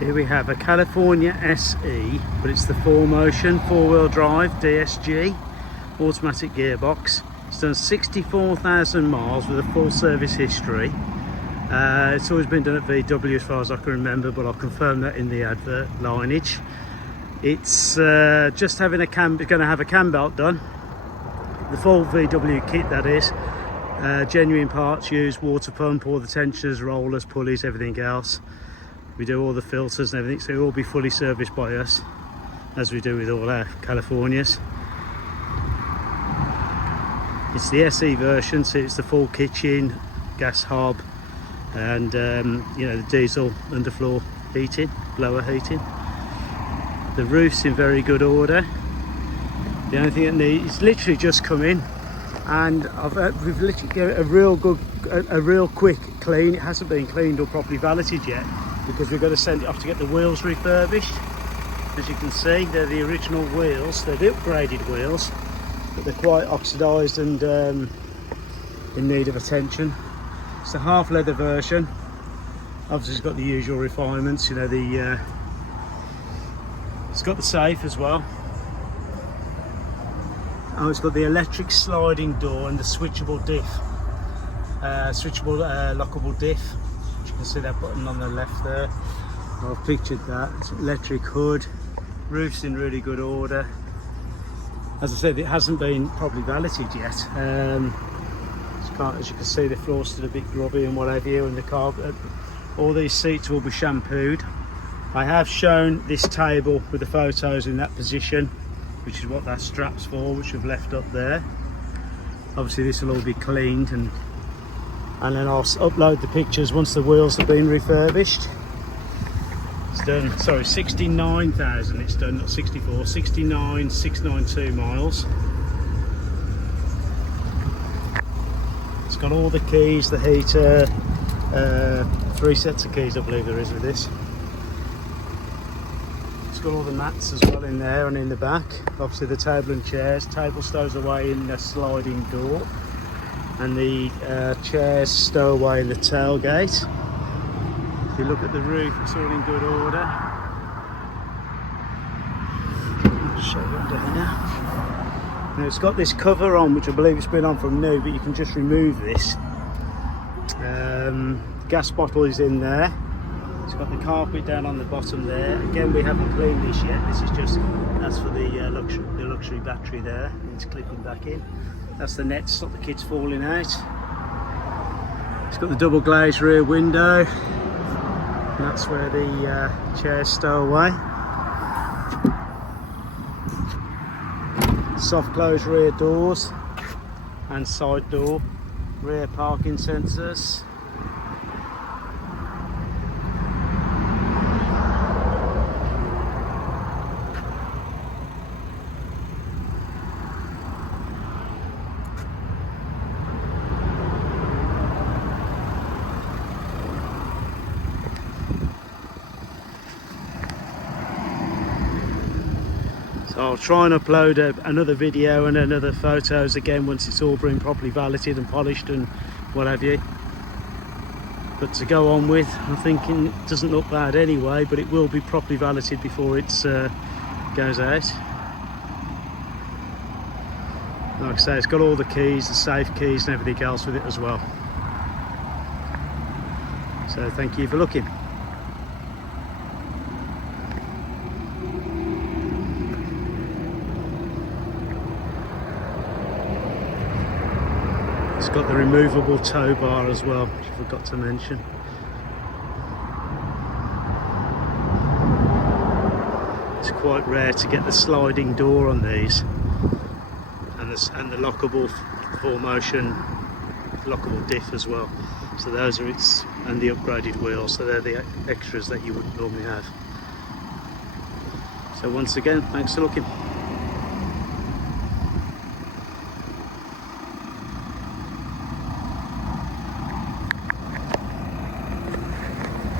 Here we have a California SE, but it's the 4Motion 4-wheel drive DSG automatic gearbox. It's done 64,000 miles with a full service history. It's always been done at VW as far as I can remember, but I'll confirm that in the advert lineage. It's just having going to have a Cambelt done, the full VW kit that is. Genuine parts used, water pump, all the tensioners, rollers, pulleys, everything else. We do all the filters and everything, so it will be fully serviced by us, as we do with all our Californias. It's the SE version, so it's the full kitchen, gas hob, and you know, the diesel underfloor heating, blower heating. The roof's in very good order. The only thing it needs, it's literally just come in, and we've literally got a real quick clean. It hasn't been cleaned or properly valeted yet, because we've got to send it off to get the wheels refurbished. As you can see, they're the original wheels. They're the upgraded wheels, but they're quite oxidised and in need of attention. It's the half leather version. Obviously it's got the usual refinements, you know, it's got the safe as well. Oh, it's got the electric sliding door and the switchable diff, lockable diff. You can see that button on the left there. I've pictured that. It's electric hood. Roof's in really good order. As I said, it hasn't been properly valeted yet. As you can see, the floor's still a bit grubby and what have you, and the carpet. All these seats will be shampooed. I have shown this table with the photos in that position, which is what that strap's for, which we've left up there. Obviously this will all be cleaned, and then I'll upload the pictures once the wheels have been refurbished. It's done, sorry, 69,000 it's done, not 64, 69,692 miles. It's got all the keys, the heater, 3 sets of keys I believe there is with this. It's got all the mats as well in there and in the back. Obviously the table and chairs. Table stows away in the sliding door, and the chairs stow away in the tailgate. If you look at the roof, it's all in good order. I'll show you under here. Now it's got this cover on, which I believe it's been on from new, but you can just remove this. Gas bottle is in there. It's got the carpet down on the bottom there. Again, we haven't cleaned this yet. This is just, that's for the luxury battery there. It's clipping back in. That's the net to stop the kids falling out. It's got the double glazed rear window. And that's where the chairs stow away. Soft close rear doors and side door. Rear parking sensors. So I'll try and upload another video and another photos again once it's all been properly valeted and polished and what have you. But to go on with, I'm thinking it doesn't look bad anyway, but it will be properly valeted before it goes out. Like I say, it's got all the keys, the safe keys and everything else with it as well. So thank you for looking. It's got the removable tow bar as well, which I forgot to mention. It's quite rare to get the sliding door on these, and the lockable 4Motion lockable diff as well. So those are its, and the upgraded wheels. So they're the extras that you wouldn't normally have. So once again, thanks for looking.